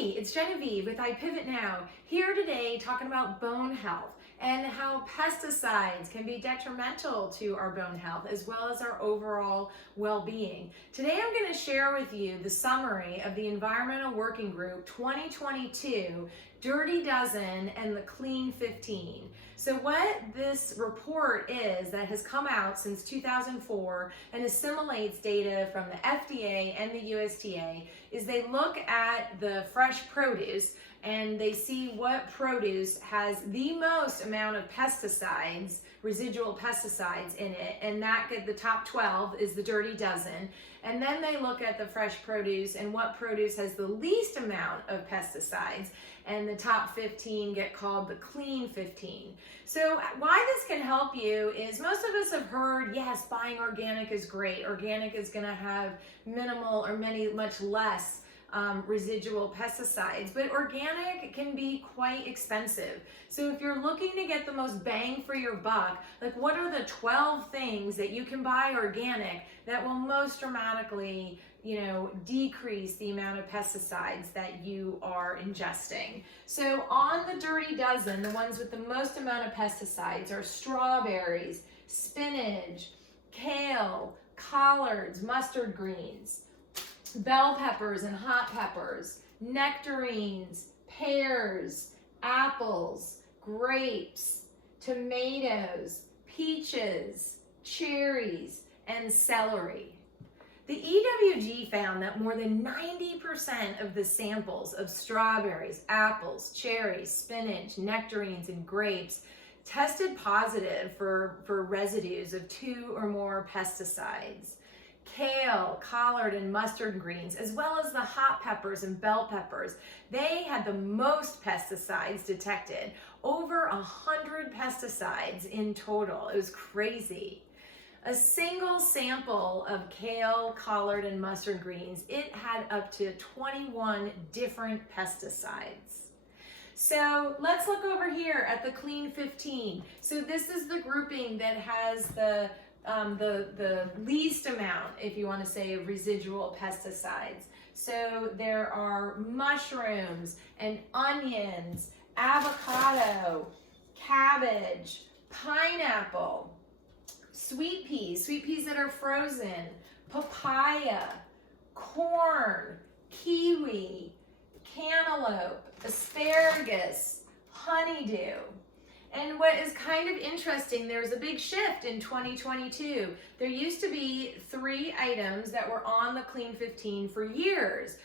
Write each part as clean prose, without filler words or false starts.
Hey, it's Genevieve with iPIVOT-now, here today talking about bone health and how pesticides can be detrimental to our bone health as well as our overall well-being. Today I'm going to share with you the summary of the Environmental Working Group 2022 Dirty Dozen and the Clean 15. So what this report is that has come out since 2004 and assimilates data from the FDA and the USDA is they look at the fresh produce and they see what produce has the most amount of pesticides, residual pesticides in it, and the top 12 is the Dirty Dozen. And then they look at the fresh produce and what produce has the least amount of pesticides, and the top 15 get called the Clean 15. So why this can help you is most of us have heard, yes, buying organic is great. Organic is going to have minimal or much less residual pesticides, but organic can be quite expensive. So if you're looking to get the most bang for your buck, like what are the 12 things that you can buy organic that will most dramatically, decrease the amount of pesticides that you are ingesting? So on the Dirty Dozen, the ones with the most amount of pesticides are strawberries, spinach, kale, collards, mustard greens, bell peppers and hot peppers, nectarines, pears, apples, grapes, tomatoes, peaches, cherries, and celery. The EWG found that more than 90% of the samples of strawberries, apples, cherries, spinach, nectarines, and grapes tested positive for residues of 2 or more pesticides. Kale, collard, and mustard greens, as well as the hot peppers and bell peppers, they had the most pesticides detected, over 100 pesticides in total. It was crazy. A single sample of kale, collard, and mustard greens, it had up to 21 different pesticides. So let's look over here at the Clean 15. So this is the grouping that has the least amount, if you want to say, of residual pesticides. So there are mushrooms and onions, avocado, cabbage, pineapple, sweet peas that are frozen, papaya, corn, kiwi, cantaloupe, asparagus, honeydew. And what is kind of interesting, there's a big shift in 2022. There used to be 3 items that were on the Clean 15 for years.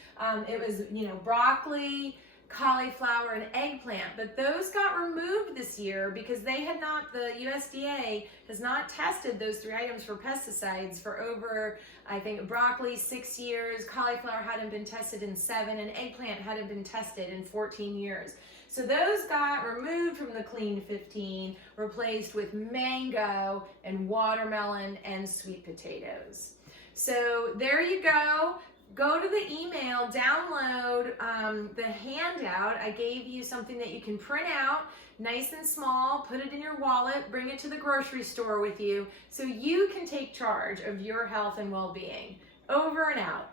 It was, broccoli, cauliflower, and eggplant, but those got removed this year because the USDA has not tested those 3 items for pesticides for over, I think, broccoli 6 years, cauliflower hadn't been tested in 7, and eggplant hadn't been tested in 14 years. So those got removed from the Clean 15, replaced with mango and watermelon and sweet potatoes. So there you go. Go to the email, download the handout. I gave you something that you can print out, nice and small, put it in your wallet, bring it to the grocery store with you so you can take charge of your health and well-being. Over and out.